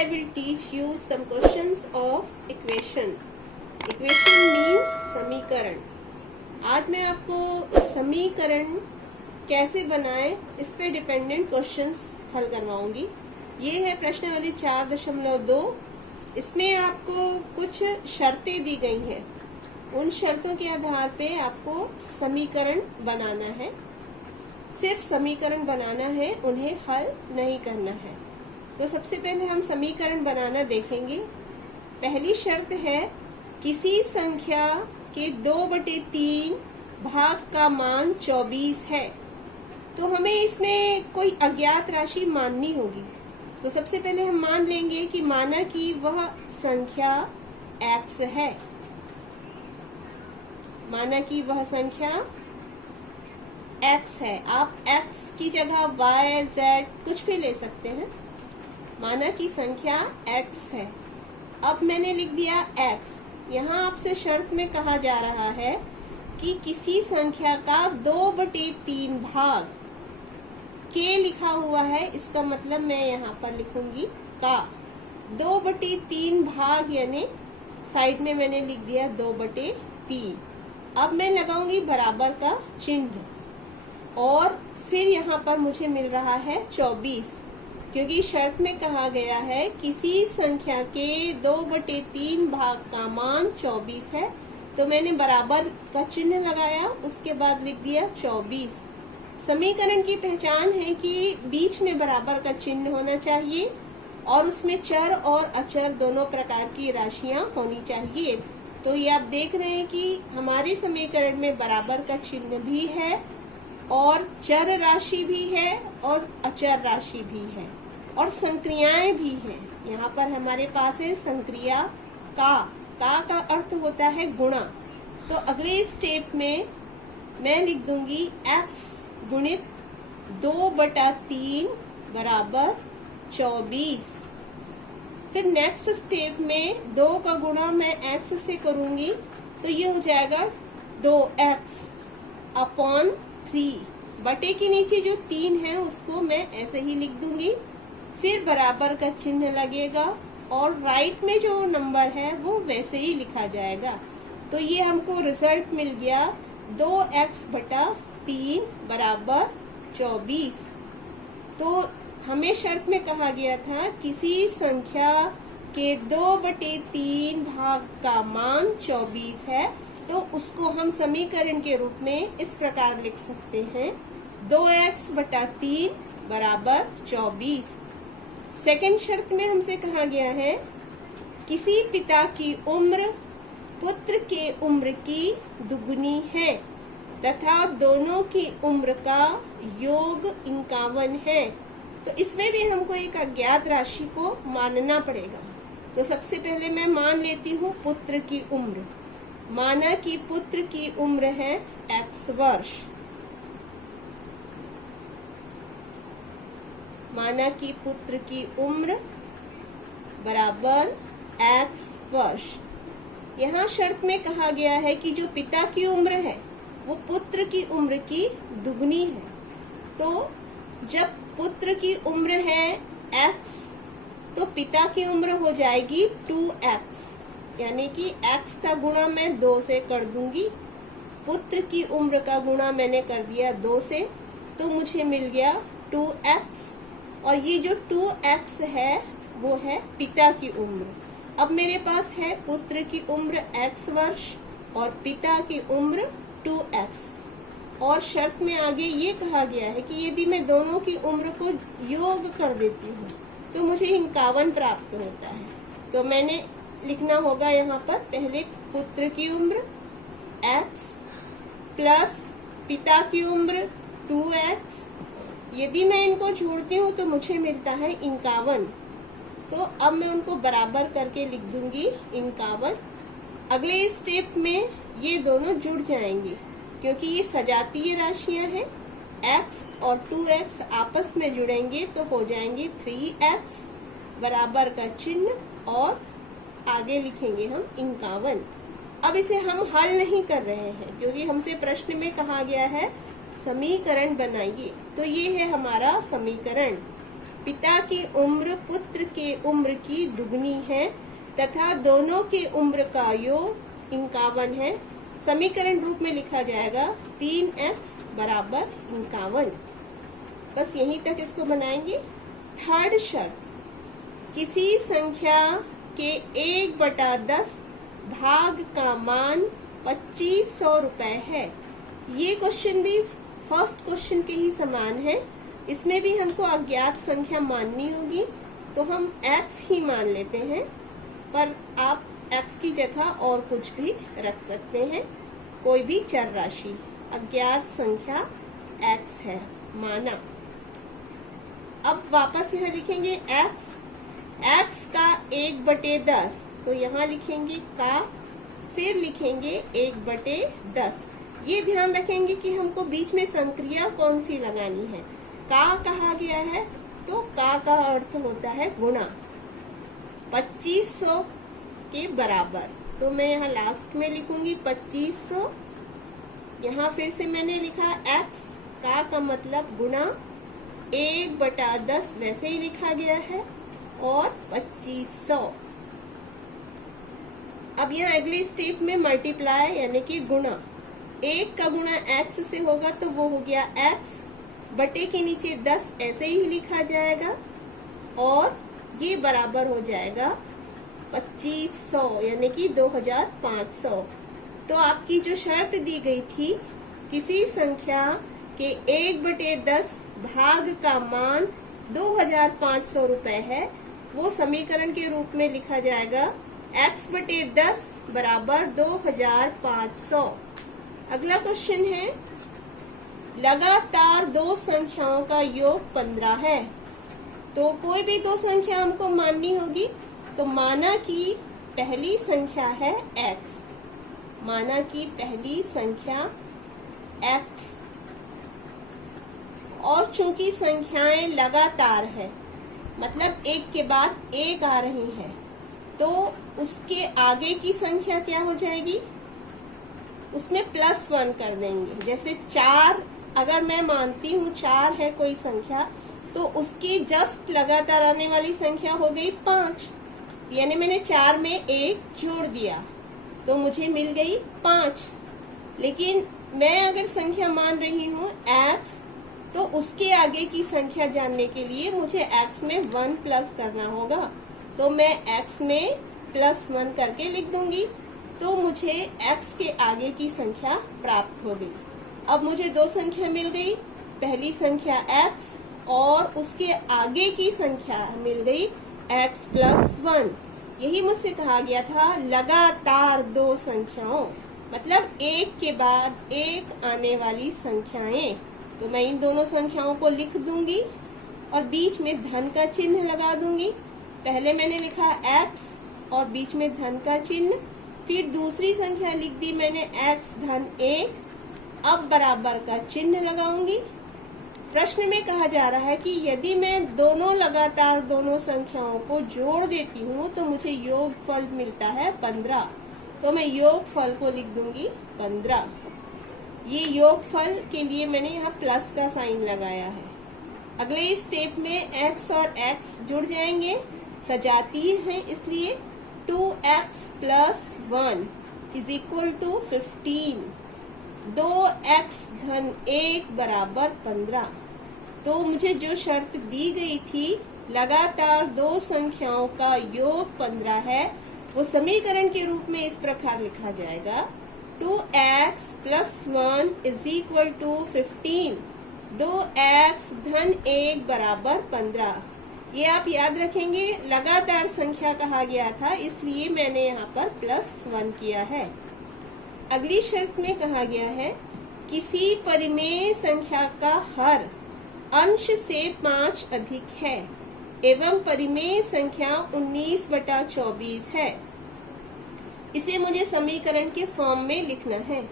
I will teach you some questions of equation. Equation means समीकरण. आज मैं आपको समीकरण कैसे बनाएं इस पे डिपेंडेंट क्वेश्चंस हल करवाऊंगी. ये है प्रश्नावली 4.2. इसमें आपको कुछ शर्तें दी गई हैं. उन शर्तों के आधार पे आपको समीकरण बनाना है. सिर्फ समीकरण बनाना है, उन्हें हल नहीं करना है. तो सबसे पहले हम समीकरण बनाना देखेंगे. पहली शर्त है किसी संख्या के 2/3 भाग का मान 24 है. तो हमें इसमें कोई अज्ञात राशि माननी होगी. तो सबसे पहले हम मान लेंगे कि माना कि वह संख्या x है. माना कि वह संख्या x है. आप x की जगह y, z कुछ भी ले सकते हैं. माना कि संख्या x है. अब मैंने लिख दिया x. यहाँ आपसे शर्त में कहा जा रहा है कि किसी संख्या का 2/3 भाग के लिखा हुआ है. इसका मतलब मैं यहाँ पर लिखूंगी का. 2/3 भाग यानी साइड में मैंने लिख दिया 2/3. अब मैं लगाऊंगी बराबर का चिन्ह और फिर यहाँ पर मुझे मिल रहा है 24, क्योंकि शर्त में कहा गया है किसी संख्या के 2/3 भाग का मान 24 है. तो मैंने बराबर का चिन्ह लगाया, उसके बाद लिख दिया 24. समीकरण की पहचान है कि बीच में बराबर का चिन्ह होना चाहिए और उसमें चर और अचर दोनों प्रकार की राशियां होनी चाहिए. तो ये आप देख रहे हैं कि हमारे समीकरण में बराबर का चिन्ह भी है और चर राशि भी है और अचर राशि भी है और संक्रियाएं भी हैं. यहाँ पर हमारे पास है संक्रिया का अर्थ होता है गुणा. तो अगले स्टेप में मैं लिख दूंगी x गुणित 2/3 बराबर 24. फिर नेक्स्ट स्टेप में 2 का गुणा मैं x से करूंगी तो ये हो जाएगा 2x अपॉन 3. बटे के नीचे जो 3 है उसको मैं ऐसे ही लिख दूंगी. फिर बराबर का चिन्ह लगेगा और राइट में जो नंबर है वो वैसे ही लिखा जाएगा. तो ये हमको रिजल्ट मिल गया 2x/3 बराबर 24. तो हमें शर्त में कहा गया था किसी संख्या के 2/3 भाग का मान 24 है. तो उसको हम समीकरण के रूप में इस प्रकार लिख सकते हैं 2x/3 बराबर 24. सेकंड शर्त में हमसे कहा गया है किसी पिता की उम्र पुत्र के उम्र की दुगुनी है तथा दोनों की उम्र का योग 51 है. तो इसमें भी हमको एक अज्ञात राशि को मानना पड़ेगा. तो सबसे पहले मैं मान लेती हूँ पुत्र की उम्र. माना कि पुत्र की उम्र है x वर्ष. माना कि पुत्र की उम्र बराबर x वर्ष. यहाँ शर्त में कहा गया है कि जो पिता की उम्र है वो पुत्र की उम्र की दुगनी है. तो जब पुत्र की उम्र है x तो पिता की उम्र हो जाएगी 2x, यानी कि x का गुणा मैं 2 से कर दूंगी. पुत्र की उम्र का गुणा मैंने कर दिया 2 से, तो मुझे मिल गया 2x. और ये जो 2x है वो है पिता की उम्र. अब मेरे पास है पुत्र की उम्र x वर्ष और पिता की उम्र 2x. और शर्त में आगे ये कहा गया है कि यदि मैं दोनों की उम्र को योग कर देती हूँ तो मुझे 51 प्राप्त होता है. तो मैंने लिखना होगा यहाँ पर पहले पुत्र की उम्र x प्लस पिता की उम्र 2x. यदि मैं इनको जोड़ती हूँ तो मुझे मिलता है 51. तो अब मैं उनको बराबर करके लिख दूंगी 51. अगले स्टेप में ये दोनों जुड़ जाएंगे क्योंकि ये सजातीय राशियां हैं. x और 2x आपस में जुड़ेंगे तो हो जाएंगे 3x बराबर का चिन्ह और आगे लिखेंगे हम 51. अब इसे हम हल नहीं कर रहे हैं क्योंकि हमसे प्रश्न में कहा गया है समीकरण बनाइए. तो ये है हमारा समीकरण. पिता की उम्र पुत्र के उम्र की दुगनी है तथा दोनों के उम्र का योग 51 है। समीकरण रूप में लिखा जाएगा 3x बराबर 51। बस यहीं तक इसको बनाएंगे। थर्ड शर्त, किसी संख्या के 1/10 भाग का मान 2500 रुपए है। ये क्वेश्चन भी फर्स्ट क्वेश्चन के ही समान है। इसमें भी हमको अज्ञात संख्या माननी होगी, तो हम x ही मान लेते हैं, पर आप x की जगह और कुछ भी रख सकते हैं, कोई भी चर राशि। अज्ञात संख्या x है, माना। अब वापस यहाँ लिखेंगे x का 1/10, तो यहाँ लिखेंगे का, फिर लिखेंगे 1/10। ये ध्यान रखेंगे कि हमको बीच में संक्रिया कौन सी लगानी है। का कहा गया है तो का अर्थ होता है गुणा 2500 के बराबर, तो मैं यहाँ लास्ट में लिखूंगी 2500। यहाँ फिर से मैंने लिखा x, का मतलब गुणा 1/10 वैसे ही लिखा गया है और 2500। अब यहाँ अगले स्टेप में मल्टीप्लाई यानी कि गुणा, 1 का गुणा x से होगा तो वो हो गया x, बटे के नीचे 10 ऐसे ही लिखा जाएगा और ये बराबर हो जाएगा 2500 यानी कि 2500। तो आपकी जो शर्त दी गई थी, किसी संख्या के 1/10 भाग का मान 2500 रुपए है, वो समीकरण के रूप में लिखा जाएगा x/10 बराबर 2500। अगला क्वेश्चन है, लगातार दो संख्याओं का योग 15 है। तो कोई भी दो संख्या हमको माननी होगी, तो माना कि पहली संख्या है x, माना कि पहली संख्या x, और चूंकि संख्याएं लगातार है, मतलब एक के बाद एक आ रही है, तो उसके आगे की संख्या क्या हो जाएगी, उसमें +1 कर देंगे। जैसे 4, अगर मैं मानती हूँ 4 है कोई संख्या, तो उसकी जस्ट लगातार आने वाली संख्या हो गई 5, यानी मैंने 4 में 1 जोड़ दिया तो मुझे मिल गई 5। लेकिन मैं अगर संख्या मान रही हूँ x, तो उसके आगे की संख्या जानने के लिए मुझे x में 1 प्लस करना होगा, तो मैं x में +1 करके लिख दूंगी, तो मुझे x के आगे की संख्या प्राप्त हो गई। अब मुझे दो संख्या मिल गई, पहली संख्या x और उसके आगे की संख्या मिल गई x + 1। यही मुझसे कहा गया था लगातार दो संख्याओं, मतलब एक के बाद एक आने वाली संख्याएं। तो मैं इन दोनों संख्याओं को लिख दूंगी और बीच में धन का चिन्ह लगा दूंगी। पहले मैंने लिखा x और बीच में धन का चिन्ह, फिर दूसरी संख्या लिख दी मैंने x धन 1, अब बराबर का चिन्ह लगाऊंगी। प्रश्न में कहा जा रहा है कि यदि मैं दोनों लगातार दोनों संख्याओं को जोड़ देती हूँ तो मुझे योगफल मिलता है 15, तो मैं योगफल को लिख दूंगी 15। ये योगफल के लिए मैंने यहाँ प्लस का साइन लगाया है। अगले स्टेप में x और x जुड़ जाएंगे, सजाती हैं, इसलिए 2x + 1 = 15, 2x धन 1 बराबर 15। तो मुझे जो शर्त दी गई थी, लगातार दो संख्याओं का योग 15 है, वो समीकरण के रूप में इस प्रकार लिखा जाएगा 2x + 1 = 15, 2x धन 1 बराबर 15। ये आप याद रखेंगे, लगातार संख्या कहा गया था, इसलिए मैंने यहाँ पर +1 किया है। अगली शर्त में कहा गया है, किसी परिमेय संख्या का हर अंश से 5 अधिक है एवं परिमेय संख्या 19/24 है। इसे मुझे समीकरण के फॉर्म में लिखना है।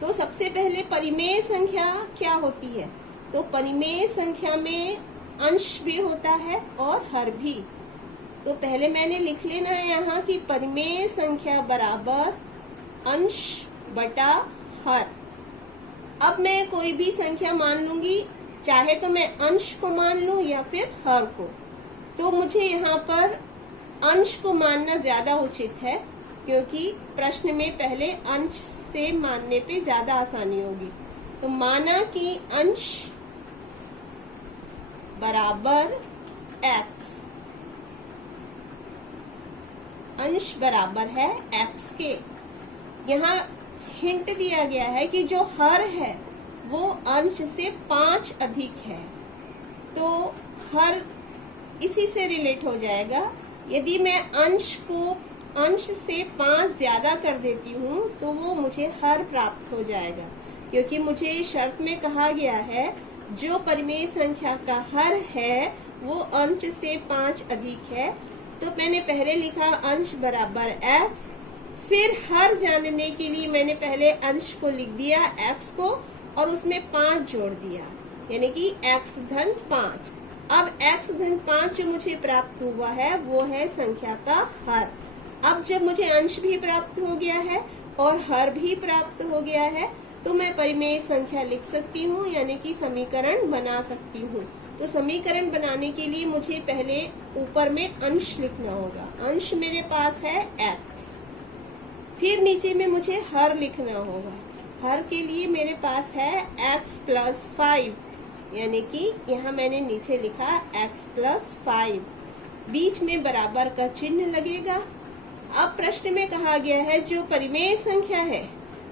तो सबसे पहले परिमेय संख्या क्या होती है, तो परिमेय संख्या में अंश भी होता है और हर भी। तो पहले मैंने लिख लेना है यहाँ कि परिमेय संख्या बराबर अंश बटा हर। अब मैं कोई भी संख्या मान लूंगी, चाहे तो मैं अंश को मान लूं या फिर हर को। तो मुझे यहाँ पर अंश को मानना ज्यादा उचित है, क्योंकि प्रश्न में पहले अंश से मानने पे ज्यादा आसानी होगी। तो माना कि अंश बराबर x, अंश बराबर है x के। यहाँ हिंट दिया गया है कि जो हर है वो अंश से 5 अधिक है, तो हर इसी से रिलेट हो जाएगा। यदि मैं अंश को अंश से 5 ज्यादा कर देती हूँ तो वो मुझे हर प्राप्त हो जाएगा, क्योंकि मुझे शर्त में कहा गया है जो परिमेय संख्या का हर है वो अंश से 5 अधिक है। तो मैंने पहले लिखा अंश बराबर x, फिर हर जानने के लिए मैंने पहले अंश को लिख दिया x को और उसमें 5 जोड़ दिया, यानी कि x धन 5। अब x धन 5 जो मुझे प्राप्त हुआ है वो है संख्या का हर। अब जब मुझे अंश भी प्राप्त हो गया है और हर भी प्राप्त हो गया है तो मैं परिमेय संख्या लिख सकती हूँ, यानी कि समीकरण बना सकती हूँ। तो समीकरण बनाने के लिए मुझे पहले ऊपर में अंश लिखना होगा। अंश मेरे पास है x, फिर नीचे में मुझे हर लिखना होगा। हर के लिए मेरे पास है x प्लस 5, यानी कि यहाँ मैंने नीचे लिखा x प्लस 5, बीच में बराबर का चिन्ह लगेगा। अब प्रश्न में कहा गया है जो परिमेय संख्या है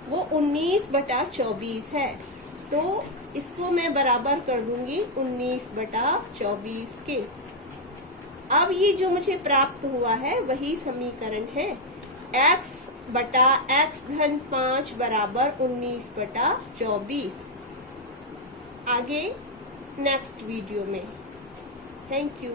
वो 19/24 है, तो इसको मैं बराबर कर दूंगी 19/24 के। अब ये जो मुझे प्राप्त हुआ है वही समीकरण है, x बटा x धन 5 बराबर 19/24। आगे नेक्स्ट वीडियो में। Thank you.